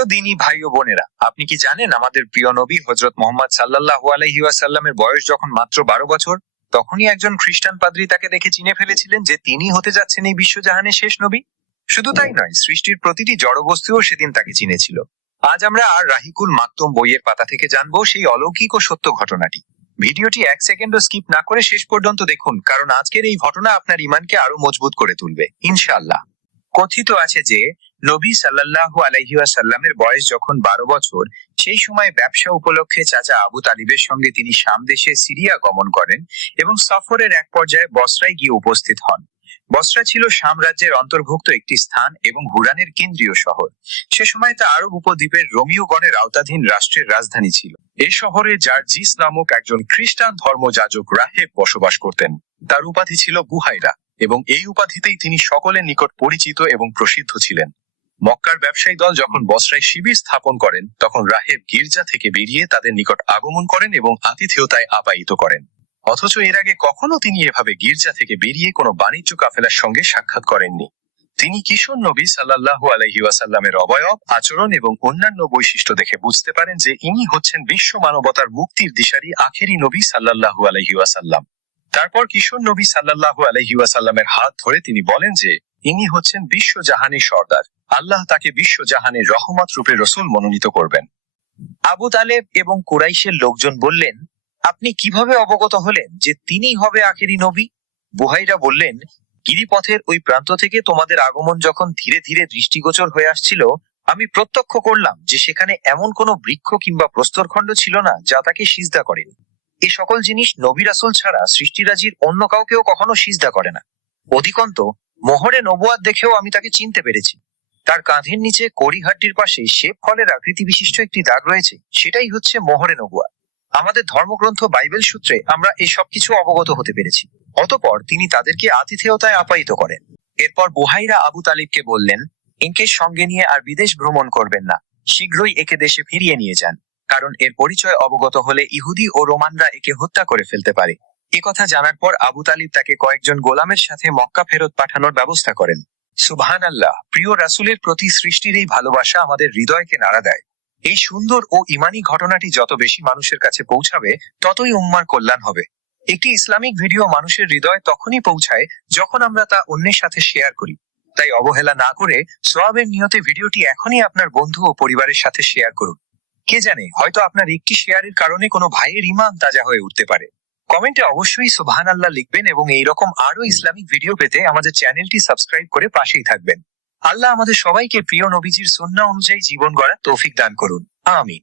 প্রিয় দিনী ভাই ও বোনেরা, আপনি কি জানেন আমাদের প্রিয় নবী হযরত মুহাম্মদ সাল্লাল্লাহু আলাইহি ওয়াসাল্লামের বয়স যখন মাত্র 12 বছর, তখনই একজন খ্রিস্টান পাদ্রী তাকে দেখে চিনে ফেলেছিলেন যে তিনি হতে যাচ্ছেন এই বিশ্বজাহানের শেষ নবী। শুধু তাই নয়, সৃষ্টির প্রতিটি জড়বস্তুও সেদিন তাকে চিনেছিল। আজ আমরা আর রাহিকুল মাকতুম বইয়ের পাতা থেকে জানবো সেই অলৌকিক ও সত্য ঘটনাটি। ভিডিওটি 1 সেকেন্ডও স্কিপ না করে শেষ পর্যন্ত দেখুন, কারণ আজকের এই ঘটনা আপনার ঈমানকে আরো মজবুত করে তুলবে ইনশাআল্লাহ। কথিত আছে যে নবী সাল্লাল্লাহু আলাইহি ওয়াসাল্লামের বয়স যখন 12 বছর, সেই সময় ব্যবসা উপলক্ষে চাচা আবু তালিবের সঙ্গে তিনি শাম দেশে সিরিয়া গমন করেন এবং সফরের এক পর্যায়ে বসরায় গিয়ে উপস্থিত হন। বসরা ছিল শাম রাজ্যের অন্তর্ভুক্ত একটি স্থান এবং হুরানের কেন্দ্রীয় শহর। সে সময় তা আরব উপদ্বীপের রোমীয়গণের আওতাধীন রাষ্ট্রের রাজধানী ছিল। এই শহরে জার্জিস নামক একজন খ্রিস্টান ধর্মযাজক রাহেব বসবাস করতেন। তার উপাধি ছিল বুহাইরা এবং এই উপাধিতেই তিনি সকলের নিকট পরিচিত এবং প্রসিদ্ধ ছিলেন। মক্কার ব্যবসায়ী দল যখন বসরায় শিবির স্থাপন করেন, তখন রাহেব গির্জা থেকে বেরিয়ে তাদের নিকট আগমন করেন এবং আতিথেয়তায় আপ্যায়িত করেন। অথচ এর আগে কখনো তিনি এভাবে গির্জা থেকে বেরিয়ে কোনো বাণিজ্য কাফেলার সঙ্গে সাক্ষাৎ করেননি। তিনি কিশোর নবী সাল্লাল্লাহু আলাইহি ওয়াসাল্লামের অবয়ব, আচরণ এবং অন্যান্য বৈশিষ্ট্য দেখে বুঝতে পারেন যে ইনি হচ্ছেন বিশ্ব মানবতার মুক্তির দিশারি আখেরি নবী সাল্লাল্লাহু আলাইহি ওয়াসাল্লাম। তারপর কিশোর নবী সাল্লাল্লাহু আলাইহি ওয়াসাল্লামের হাত ধরে তিনি বলেন যে ইনি হচ্ছেন বিশ্বজাহানের সর্দার। আল্লাহ তাকে বিশ্বজাহানের রহমত রূপে রসূল মনোনীত করবেন। আবু তালেব এবং কুরাইশের লোকজন বললেন, আপনি কিভাবে অবগত হলেন যে তিনিই হবে আখেরি নবী? বুহাইরা বললেন, গিরিপথের ওই প্রান্ত থেকে তোমাদের আগমন যখন ধীরে ধীরে দৃষ্টিগোচর হয়ে আসছিল, আমি প্রত্যক্ষ করলাম যে সেখানে এমন কোনো বৃক্ষ কিংবা প্রস্তরখণ্ড ছিল না যা তাকে সিজদা করেনি। এ সকল জিনিস নবী রাসূল ছাড়া সৃষ্টিরাজির অন্য কাউকেও কখনো সিজদা করে না। অধিকন্ত মোহরে নবুয়াত দেখেও আমি তাকে চিনতে পেরেছি। তার কাঁধের নিচে কড়িহাড্ডির পাশে শ্বেত ফলের আকৃতি বিশিষ্ট একটি দাগ রয়েছে, সেটাই হচ্ছে মোহরে নবুয়াত। আমাদের ধর্মগ্রন্থ বাইবেল সূত্রে আমরা এই সবকিছু অবগত হতে পেরেছি। অতঃপর তিনি তাদেরকে আতিথেয়তায় আপ্যায়িত করেন। এরপর বুহাইরা আবু তালিবকে বললেন, একে সঙ্গে নিয়ে আর বিদেশ ভ্রমণ করবেন না, শীঘ্রই একে দেশে ফিরিয়ে নিয়ে যান, কারণ এর পরিচয় অবগত হলে ইহুদি ও রোমানরা একে হত্যা করে ফেলতে পারে। একথা জানার পর আবু তালিব তাকে কয়েকজন গোলামের সাথে মক্কা ফেরত পাঠানোর ব্যবস্থা করেন। সুবহানাল্লাহ, প্রিয় রাসূলের প্রতি সৃষ্টির এই ভালোবাসা আমাদের হৃদয়কে নাড়া দেয়। এই সুন্দর ও ঈমানী ঘটনাটি যত বেশি মানুষের কাছে পৌঁছাবে, ততই উম্মার কল্যাণ হবে। একটি ইসলামিক ভিডিও মানুষের হৃদয়ে তখনই পৌঁছায় যখন আমরা তা অন্যের সাথে শেয়ার করি। তাই অবহেলা না করে সওয়াবের নিয়তে ভিডিওটি এখনই আপনার বন্ধু ও পরিবারের সাথে শেয়ার করুন। কে জানে, হয়তো আপনার একটি শেয়ারের কারণে কোনো ভাইয়ের ঈমান তাজা হয়ে উঠতে পারে। কমেন্টে অবশ্যই সুবহানাল্লাহ লিখবেন এবং এইরকম আরো ইসলামিক ভিডিও পেতে আমাদের চ্যানেলটি সাবস্ক্রাইব করে পাশেই থাকবেন। আল্লাহ আমাদের সবাইকে প্রিয় নবীজির সুন্নাহ অনুযায়ী জীবন গড়ার তৌফিক দান করুন। আমিন।